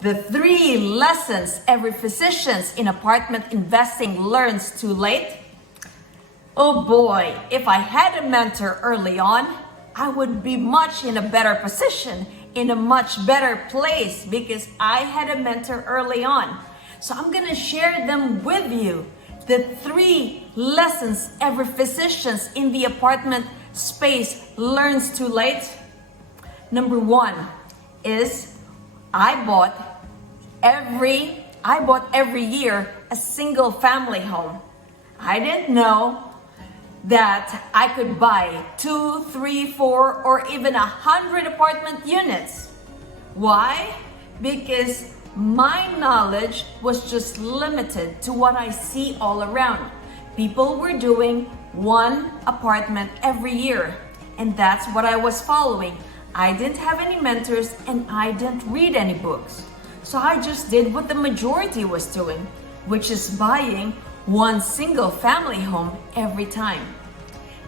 The 3 lessons every physician in apartment investing learns too late. Oh boy, if I had a mentor early on, I would be much in a better position, in a much better place because I had a mentor early on. So I'm gonna share them with you. The 3 lessons every physician in the apartment space learns too late. Number 1 is I bought every year a single family home. I didn't know that I could buy 2, 3, 4, or even 100 apartment units. Why? Because my knowledge was just limited to what I see all around. People were doing 1 apartment every year, and that's what I was following. I didn't have any mentors and I didn't read any books. So I just did what the majority was doing, which is buying 1 single family home every time.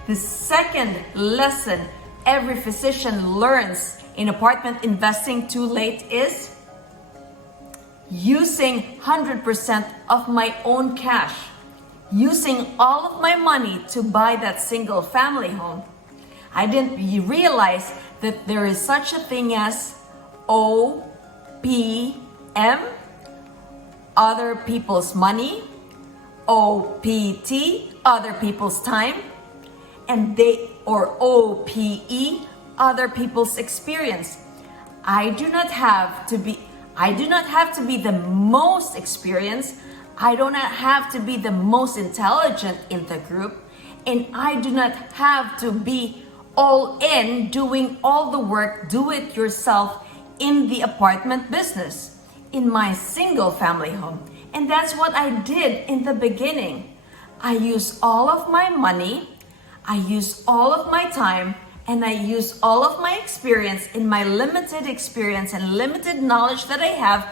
The second lesson every physician learns in apartment investing too late is using 100% of my own cash, using all of my money to buy that single family home. I didn't realize that there is such a thing as OPM, other people's money, OPT, other people's time, and OPE, other people's experience. I do not have to be the most experienced. I do not have to be the most intelligent in the group, and I do not have to be all in doing all the work, do it yourself in the apartment business, in my single family home. And that's what I did in the beginning. I used all of my money, I used all of my time, and I used all of my experience in my limited experience and limited knowledge that I have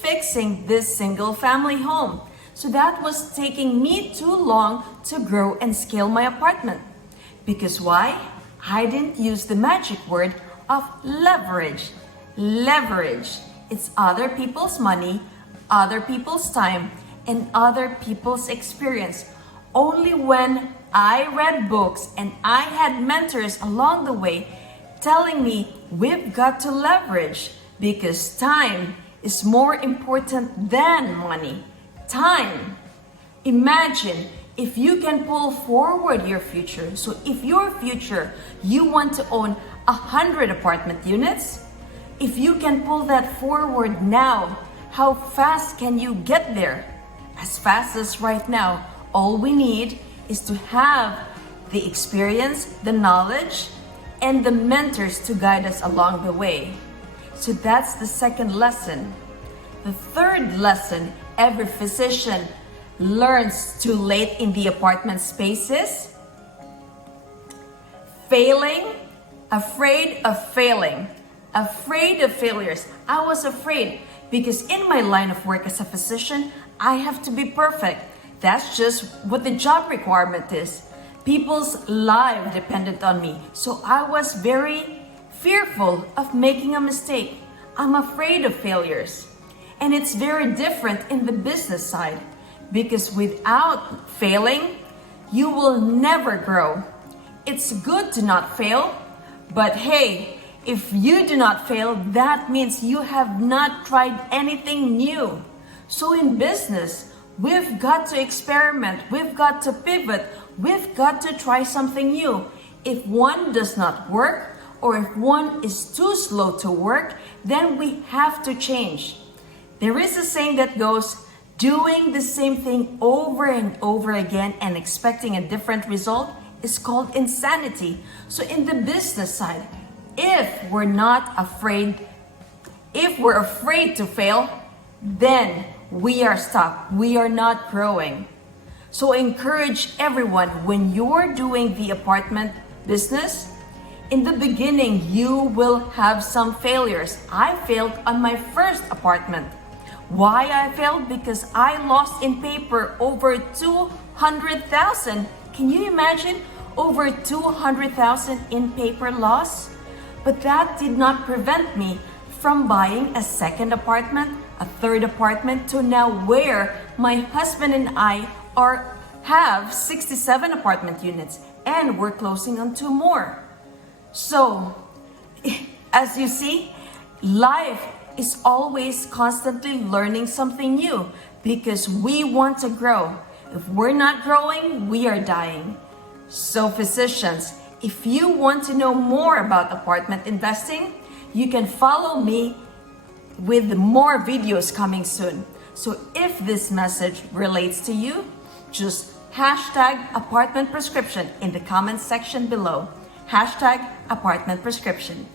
fixing this single family home. So that was taking me too long to grow and scale my apartment. Because why? I didn't use the magic word of leverage. Leverage. It's other people's money, other people's time, and other people's experience. Only when I read books and I had mentors along the way telling me we've got to leverage because time is more important than money. Time. Imagine if you can pull forward your future. So if your future, you want to own 100 apartment units, if you can pull that forward now, how fast can you get there? As fast as right now. All we need is to have the experience, the knowledge, and the mentors to guide us along the way. So that's the second lesson. The third lesson every physician learns too late in the apartment spaces: failing, afraid of failing, afraid of failures. I was afraid because in my line of work as a physician, I have to be perfect. That's just what the job requirement is. People's lives depended on me. So I was very fearful of making a mistake. I'm afraid of failures. And it's very different in the business side because without failing, you will never grow. It's good to not fail, but hey, if you do not fail, that means you have not tried anything new. So in business, we've got to experiment, we've got to pivot, we've got to try something new. If one does not work, or if one is too slow to work, then we have to change. There is a saying that goes, doing the same thing over and over again and expecting a different result is called insanity. So in the business side, if we're afraid to fail, then we are stuck. We are not growing. So encourage everyone when you're doing the apartment business, in the beginning, you will have some failures. I failed on my first apartment. Why I failed? Because I lost in paper over 200,000. Can you imagine? Over 200,000 in paper loss? But that did not prevent me from buying a second apartment, a third apartment, to now where my husband and I have 67 apartment units and we're closing on 2 more. So, as you see, life is always constantly learning something new because we want to grow. If we're not growing, we are dying. So physicians, if you want to know more about apartment investing, you can follow me with more videos coming soon. So if this message relates to you, just hashtag apartment prescription in the comments section below. Hashtag apartment prescription.